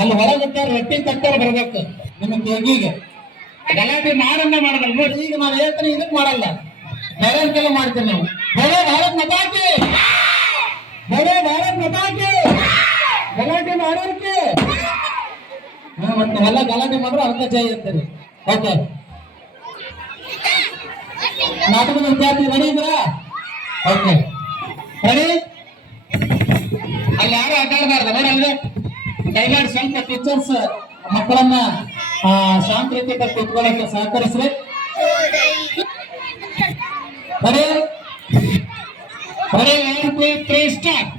ಅಲ್ಲಿ ಹೊರಗಿಟ್ಟ ರೊಟ್ಟಿ ತಟ್ಟರ್ ಬರ್ಬೇಕು ನಿಮ್ಮ ಕೇಗಿಗೆ. ಗಲಾಟೆ ಮಾಡಲ್ಲ ಮಾಡಲ್ಲ ನೋಡಿ. ಈಗ ನಾನು ಹೇಳ್ತೀನಿ, ಇದಕ್ ಮಾಡಲ್ಲ, ಬೇರೆ ಮಾಡ್ತೀನಿ. ನಾವು ಬರೋ ಭಾರತ್ ಮತಾಕಿ, ಬರೋ ಭಾರತ್ ಮತಾಕಿ. ಗಲಾಟೆ ಮಾಡೋಕೆ ಮತ್ತೆ ನಾವೆಲ್ಲ ಗಲಾಟೆ ಮಾಡಿದ್ರೆ ಅರ್ಧ ಜಯ ಇರ್ತೀರಿ. ಓಕೆ, ನಾಟಕದ ವಿದ್ಯಾರ್ಥಿ ರೆಡಿ ಇದ್ದೀರಾ? Okay ready. ಅಲ್ಲಿ ಯಾರು ಅಡ್ಡಾಡಬಾರ್ದು ನೋಡಿ. ಅಲ್ಲದೆ ದಯಮಾಡಿ ಸ್ವಲ್ಪ ಟೀಚರ್ಸ್ ಮಕ್ಕಳನ್ನ ಶಾಂತ ರೀತಿಯಿಂದ ಕೂತ್ಕೊಳ್ಳಕ್ಕೆ ಸಹಕರಿಸ್ರಿ. Ready ready 1 2 3 start.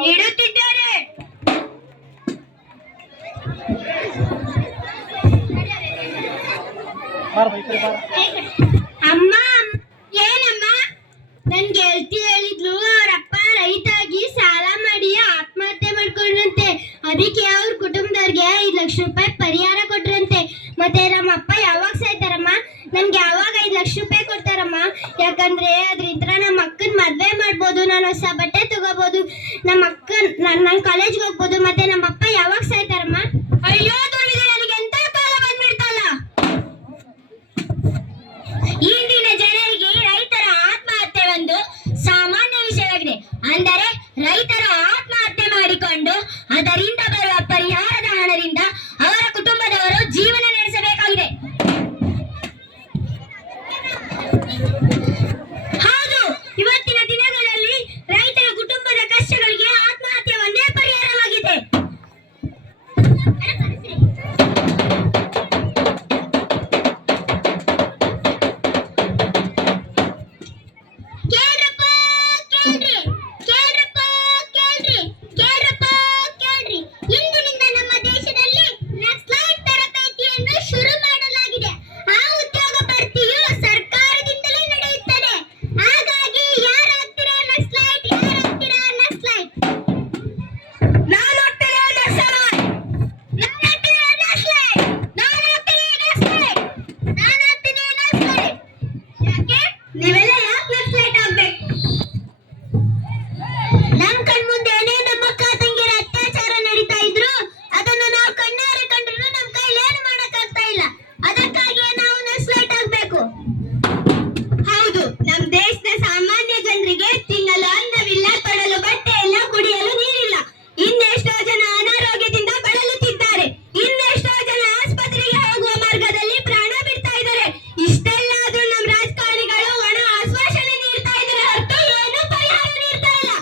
ನೀಡುತ್ತಿದ್ದಾರೆ. ಅಮ್ಮ, ಏನಮ್ಮ? ನನ್ ಗೆಳತಿ ಹೇಳಿದ್ಲು ಅವರಪ್ಪ ರೈತಾಗಿ ಸಾಲ ಮಾಡಿ ಆತ್ಮಹತ್ಯೆ ಮಾಡ್ಕೊಂಡ್ರಂತೆ. ಅದಕ್ಕೆ ಅವ್ರ ಕುಟುಂಬದವ್ರಿಗೆ 5 ಲಕ್ಷ ರೂಪಾಯಿ ಪರಿಹಾರ ಕೊಟ್ರಂತೆ. ಮತ್ತೆ ನಮ್ಮ ಅಪ್ಪ ಯಾವಾಗ ಸಾಯ್ತಾರಮ್ಮ? ನನ್ಗೆ ಯಾವಾಗ 5 ಲಕ್ಷ ರೂಪಾಯಿ ಕೊಡ್ತಾರಮ್ಮ? ಯಾಕಂದ್ರೆ ಅದ್ರಿಂದ ನಮ್ಮ ಅಕ್ಕನ ಮದ್ವೆ ಮಾಡ್ಬೋದು, ನಾನು ಹೊಸ ಬಟ್ಟೆ ತಗೋಬಹುದು, ನಮ್ಮ ಅಕ್ಕನ್ ನಾನು ಕಾಲೇಜ್ಗೆ ಹೋಗ್ಬೋದು. ಮತ್ತೆ ನಮ್ಮ ಅಪ್ಪ ಯಾವಾಗ ಸಾಯ್ತಾರಮ್ಮ? ಅಯ್ಯೋ ದುರ್ವಿಧಿ, ನನಗೆ ಎಂತ ಕಾಲ ಬಂದ್ಬಿಡ್ತಲ್ಲ. ಇಂದಿನ ಜನರಿಗೆ ರೈತರ ಆತ್ಮಹತ್ಯೆ ಒಂದು ಸಾಮಾನ್ಯ ವಿಷಯವಾಗಿದೆ. ಅಂದರೆ ರೈತರ ಆತ್ಮಹತ್ಯೆ ಮಾಡಿಕೊಂಡು ಅದರಿಂದ ಬರುವ ಪರಿಹಾರದ ಹಣದಿಂದ ಅವರ ಕುಟುಂಬದವರು ಜೀವನ ನಡೆಸಬೇಕಾಗಿದೆ. ಹೌದು, ಇವತ್ತಿನ ದಿನಗಳಲ್ಲಿ ರೈತರ ಕುಟುಂಬದ ಕಷ್ಟಗಳಿಗೆ ಆತ್ಮಹತ್ಯೆ ಒಂದೇ ಪರಿಹಾರವಾಗಿದೆ. ಇಂದಿನಿಂದ ನಮ್ಮ ದೇಶದಲ್ಲಿ ನಕ್ಸಲೈಟ್ ತರಬೇತಿಯನ್ನು ಶುರು ಮಾಡಲಾಗಿದೆ. ಆ ಉದ್ಯೋಗ ಭರ್ತಿಯು ಸರ್ಕಾರದಿಂದಲೇ ನಡೆಯುತ್ತದೆ. ಹಾಗಾಗಿ ಯಾರಾಗ್ತೀರಾ ನಕ್ಸಲೈಟ್? ಯಾರಾಗ್ತೀರಾ ನಕ್ಸಲೈಟ್? ನಾನಾಗ್ತೀನಿ ನಕ್ಸಲೈಟ್. ನಾನಾಗ್ತೀನಿ ನಕ್ಸಲೈಟ್. ನಾನಾಗ್ತೀನಿ ನಕ್ಸಲೈಟ್. ನಾನಾಗ್ತೀನಿ ನಕ್ಸಲೈಟ್. ಯಾಕೆ? ನೀವೆಲ್ಲ ಯಾಕೆ ನಕ್ಸಲೈಟ್ ಆಗ್ಬೇಕು? ನಮ್ ಕಣ್ಮುಂದೆನೆ ನಮ್ಮ ಅಕ್ಕ ತಂಗಿಯರ ಅತ್ಯಾಚಾರ ನಡೀತಾ ಇದ್ರು ಅದನ್ನು ನಾವು ಕಣ್ಣಾರೆ ಕಂಡ್ರು ನಮ್ ಕೈಲಿ ಏನು ಮಾಡಕ್ಕಾಗ್ತಾ ಇಲ್ಲ. ಅದಕ್ಕಾಗಿ ನಾವು ನಕ್ಸಲೈಟ್ ಆಗ್ಬೇಕು. ಹೌದು, ನಮ್ ದೇಶದ ಸಾಮಾನ್ಯ ಜನರಿಗೆ ತಿನ್ನಲು ಅನ್ನವಿಲ್ಲ, ತೊಡಲು ಬಟ್ಟೆ ಇಲ್ಲ, ಕುಡಿಯಲು ನೀರಿಲ್ಲ. ಇನ್ನೆಷ್ಟೋ ಜನ ಅನಾರೋಗ್ಯದಿಂದ ಬಳಲುತ್ತಿದ್ದಾರೆ. ಇನ್ನೆಷ್ಟೋ ಜನ ಆಸ್ಪತ್ರೆಗೆ ಹೋಗುವ ಮಾರ್ಗದಲ್ಲಿ ಪ್ರಾಣ ಬಿಡ್ತಾ ಇದ್ದಾರೆ. ಇಷ್ಟೆಲ್ಲ ಆದ್ರೂ ನಮ್ ರಾಜಕಾರಣಿಗಳು ಒಣ ಆಶ್ವಾಸನೆ ನೀಡ್ತಾ ಇದ್ದಾರೆ ಹೊರತು ಏನು ಪರಿಹಾರ ನೀಡ್ತಾ ಇಲ್ಲ.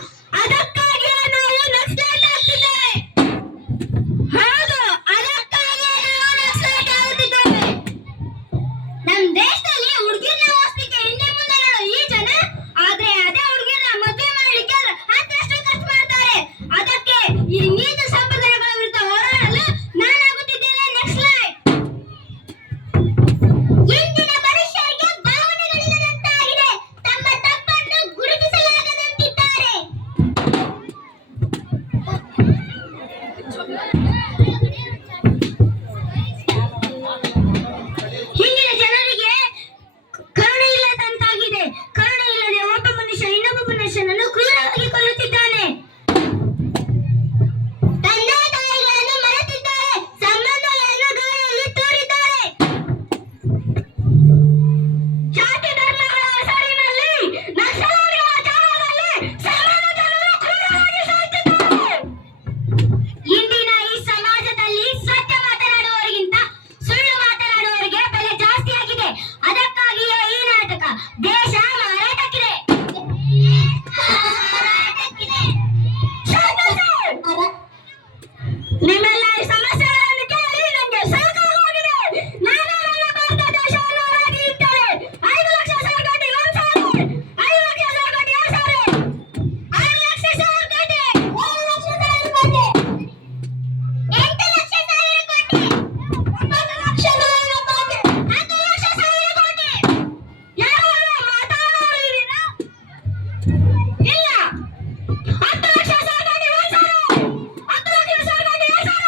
ಅದಕ್ಕಾಗಿ ನಾವು ನಕ್ಸಲೈಟ್ ಆಗ್ತಿದ್ದೇವೆ. ಹೌದು, ಅದಕ್ಕಾಗಿ ನಾವು ನಕ್ಸಲೈಟ್ ಆಗುತ್ತಿದ್ದೇವೆ. ನಮ್ ದೇಶದಲ್ಲಿ ಹುಡುಗಿರ್ನ ಓದಿಸ್ಲಿಕ್ಕೆ ಹಿಂದೆ ಮುಂದೆ ನೋಡೋ ಈ ಜನ, ಆದ್ರೆ ಅದೇ ಹುಡುಗಿರ್ನ ಮದುವೆ ಮಾಡ್ಲಿಕ್ಕೆ ಹತ್ತಷ್ಟು ಖರ್ಚು ಮಾಡ್ತಾರೆ. ಅದಕ್ಕೆ ಈ ನೀತಿ ಸಂಪ್ರದಾಯಗಳ ವಿರುದ್ಧ ಹೋರಾಡಲು ನಾನಾಗುತ್ತಿದ್ದೇನೆ ನಕ್ಸಲೈಟ್. ಇಂದಿನ ಮನುಷ್ಯರಿಗೆ ಭಾವನೆಗಳಿಲ್ಲದಂತಾಗಿದೆ. ತಮ್ಮ ತಪ್ಪನ್ನು ಗುರುತಿಸಲಾಗದಂತಿದ್ದಾರೆ. ಹಿಂದಿನ ಜನರಿಗೆ ಕರುಣೆ ಇಲ್ಲದಂತಾಗಿದೆ. ಕರುಣೆ ಇಲ್ಲದೆ ಒಬ್ಬ ಮನುಷ್ಯ ಇನ್ನೊಬ್ಬ ಮನುಷ್ಯನನ್ನು ಕ್ರೂರವಾಗಿ ಕೊಲ್ಲುತ್ತಿದ್ದಾನೆ. ತಂದೆ ತಾಯಿಗಳನ್ನು ಮರೆತಿದ್ದಾರೆ. ಸಂಬಂಧಗಳನ್ನು ಗಾಳಿಯಲ್ಲಿ ತೂರಿದ್ದಾರೆ. ಜಾತಿ ಧರ್ಮಗಳ ಹೆಸರಿನಲ್ಲಿ ನಕ್ಸಲರಿಗಳ ಜಾಗದಲ್ಲಿ ಸಾಮಾನ್ಯ ಜನರು ಕ್ರೂರವಾಗಿ ಸಾಯುತ್ತಿದ್ದಾರೆ. ಇಂದಿನ ಈ ಸಮಾಜದಲ್ಲಿ ಸತ್ಯ ಮಾತನಾಡುವವರಿಗಿಂತ ಸುಳ್ಳು ಮಾತನಾಡುವವರಿಗೆ ಬೆಲೆ ಜಾಸ್ತಿ ಆಗಿದೆ. ಅದಕ್ಕಾಗಿಯೇ ಈ ನಾಟಕ ದೇಶ ಮಾರಾಟಕ್ಕಿದೆ. ನಿಮ್ಮೆಲ್ಲ ಈ ಸಮಸ್ಯೆಗಳನ್ನು ಕೇಳಿ ನನಗೆ ಸಾಕಾಗೋಗಿದೆ. ನಾನು ನನ್ನ ಭಾರತ ದೇಶವನ್ನು ಹೊರಗೆ ಇಟ್ಟರೆ 5 ಲಕ್ಷ ಸರ್ಕಾರಿ 1 ಸಾವಿರ, 5 ಲಕ್ಷ ಸರ್ಕಾರಿ 2 ಸಾವಿರ, 6 ಲಕ್ಷ ಸರ್ಕಾರಿ 1 ಲಕ್ಷ ಸರ್ಕಾರಿ 8 ಲಕ್ಷ ಸಾವಿರ ಕೋಟಿ, 9 ಲಕ್ಷ ಸಾವಿರ ಕೋಟಿ, 10 ಲಕ್ಷ ಸಾವಿರ ಕೋಟಿ. ಯಾರು ಮಾತಾಡೋರಿದ್ದೀರಾ? ಇಲ್ಲ. 10 ಲಕ್ಷ ಸರ್ಕಾರಿ 1 ಸಾವಿರ, 10 ಲಕ್ಷ ಸರ್ಕಾರಿ 2 ಸಾವಿರ,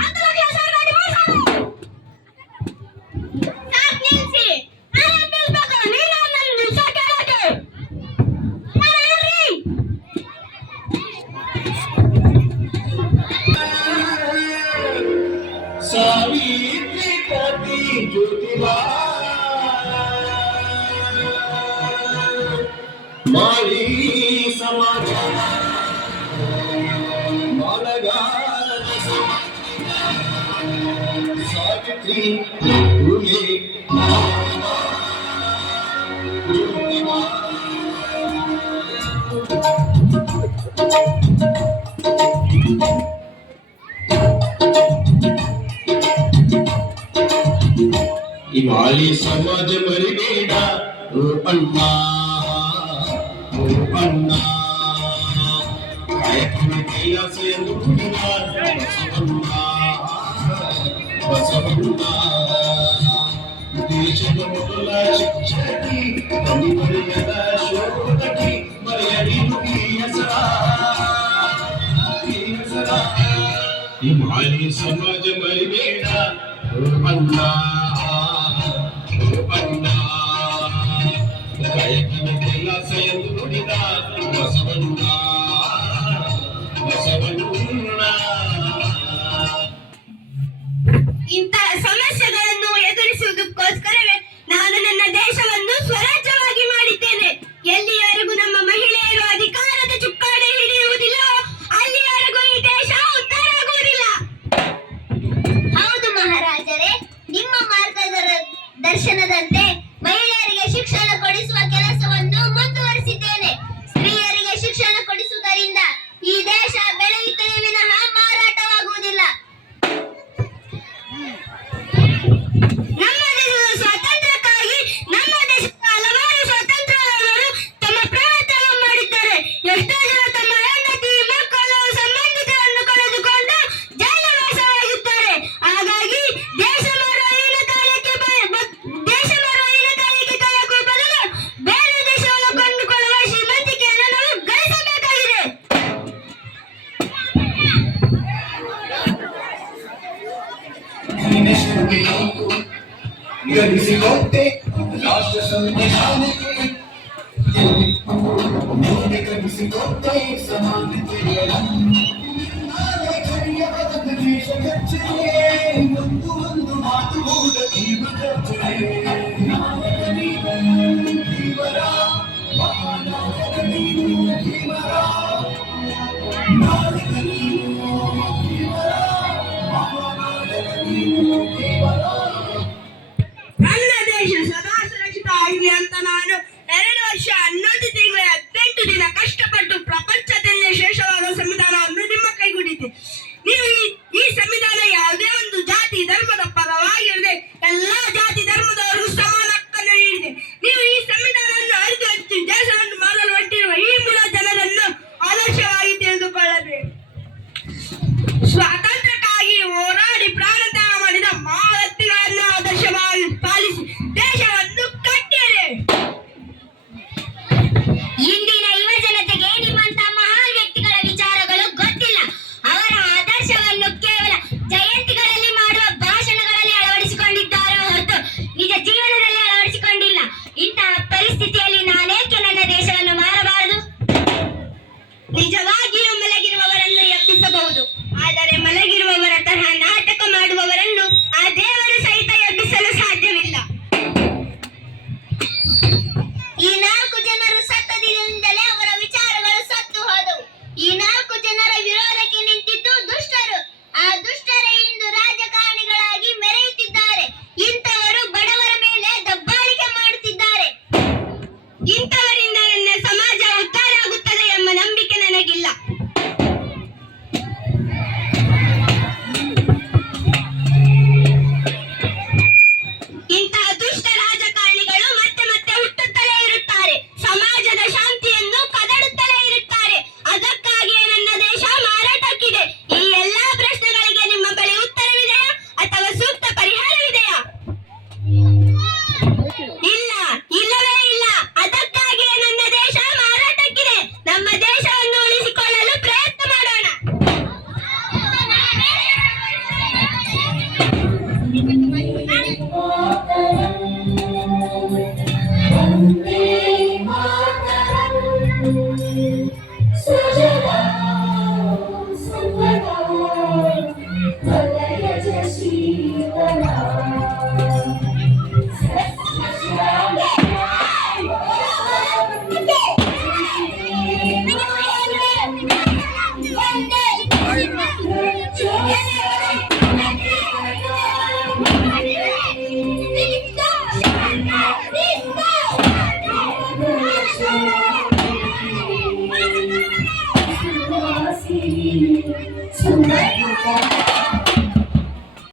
10 ಲಕ್ಷ ಸರ್ಕಾರಿ 3 ಸಾವಿರ. ಸಾಕ್ ನಿಲ್ಸಿ. ನಾನೇನ್ ನಿಲ್ಬೇಕು? ನೀನು ನನ್ನ ನಿಲ್ಸಕ್ಕೆ ಹೇಳಕ್ಕೆ. ಹೇಳ್ರಿ. ಸಾವಿತ್ರಿ ಕೋಟಿ ಜ್ಯೋತಿಬಾ ಮಾಳಿ ಸಮಾಜ ಮಾಲಗಾರ ಸಾವಿತ್ರಿ ಫುಲೆ ಜ್ಯೋತಿಬಾ. ಈ ಮಾಳಿ ಸಮಾಜ ಮರಿಬೇಡ ಓ ಅಣ್ಣ, ಓ ಅಣ್ಣ. ಕಾಯಕನ ಕೈಲಾಸ ಎಂದು ನುಡಿದ ಬಸವಣ್ಣ ದೇಶದ ಮೊದಲ ಶಿಕ್ಷಕಿ ಬಲಿ ಮರೆಯದ ಶೋಧಕಿ ಮರೆಯದಿರು ಈ ಹೆಸರ ಹಿಮಾಲಯ ಸಮಾಜ ಮರಿಬೇಡ ಅಣ್ಣ ಕಾಯಕನ ಕೈಲಾಸ ಎಂದು ನುಡಿದ ಬಸವಣ್ಣ ಇಂತಹ ಸಮಸ್ಯೆಗಳನ್ನು ಎದುರಿಸುವುದಕ್ಕೋಸ್ಕರವೇ ನಾನು ನನ್ನ ದೇಶವನ್ನು ಸ್ವರಾಜ್ಯವಾಗಿ ಮಾಡಿದ್ದೇನೆ. ಎಲ್ಲಿಯವರೆಗೂ ನಮ್ಮ ಮಹಿಳೆಯರು ಅಧಿಕಾರದ ಚುಕ್ಕಾಣಿ ಹಿಡಿಯುವುದಿಲ್ಲ ಅಲ್ಲಿಯವರೆಗೂ ಈ ದೇಶ ಉದ್ಧಾರ ಆಗುವುದಿಲ್ಲ. ಹೌದು ಮಹಾರಾಜರೇ, ನಿಮ್ಮ ಮಾರ್ಗದರ್ಶನದಂತೆ ಮಹಿಳೆಯರಿಗೆ ಶಿಕ್ಷಣ ಕೊಡಿಸುವ ಕೆಲಸವನ್ನು ಮುಂದುವರಿಸಿದ್ದೇನೆ. ಸ್ತ್ರೀಯರಿಗೆ ಶಿಕ್ಷಣ ಕೊಡಿಸುವುದರಿಂದ ಈ ದೇಶ ಬೆಳೆಯುತ್ತದೆ ವಿನಃ ಮಾರಾಟವಾಗುವುದಿಲ್ಲ. ನಮ್ಮ ದೇಶದ ಸ್ವಾತಂತ್ರ್ಯಕ್ಕಾಗಿ ನಮ್ಮ ದೇಶದ ಹಲವಾರು ಸ್ವಾತಂತ್ರ್ಯವರು ತಮ್ಮ ಪ್ರಾಣ ತ್ಯಾಗ ಮಾಡಿದ್ದಾರೆ. ಎಷ್ಟೋ ಜನ ತಮ್ಮ ಹೆಂಡತಿ ಮಕ್ಕಳು ಸಂಬಂಧಿಕರನ್ನು ಕಳೆದುಕೊಂಡು ಜೈಲವಾಸವಾಗಿದ್ದಾರೆ. ಹಾಗಾಗಿ ದೇಶ ಮಾರುವ ಹೀನ ಕಾರ್ಯಕ್ಕೆ ಕಾಯಕುವ ಬದಲು ಬೇರೆ ದೇಶವನ್ನು ಕೊಂಡುಕೊಳ್ಳುವ ಶ್ರೀಮಂತಿಕೆಯನ್ನು ನಾವು ಗಳಿಸಬೇಕಾಗಿದೆ. ಗಳಿಸಿಕೊಟ್ಟೆ ರಾಷ್ಟ್ರ ಸಂವಿಧಾನಕ್ಕೆ ಗಳಿಸಿಕೊಟ್ಟೆ ಸಮಾನತೆಯ ದೇಶ ಕಚ್ಚನೆ ಒಂದು ಮಾತು ಮೂಲ ಜೀವ ಕಚ್ಚನೆ ಜೀವರ ಮಹಾನಾಯಕ ನೀನು ಜೀವರ ನಾಯಕ ನೀನು ಜೀವರ ಮಹಾನಾಯಕ ನೀನು ಜೀವರ. ನನ್ನ ದೇಶ ಸದಾ ಸುರಕ್ಷಿತ ಆಗಲಿ ಅಂತ ನಾನು 2 ವರ್ಷ 11 ತಿಂಗಳ 18 ದಿನ ಕಷ್ಟಪಟ್ಟು ಪ್ರಪಂಚದಲ್ಲೇ ಶ್ರೇಷ್ಠವಾದ ಸಂವಿಧಾನವನ್ನು ನಿಮ್ಮ ಕೈಗೂಡಿದೆ.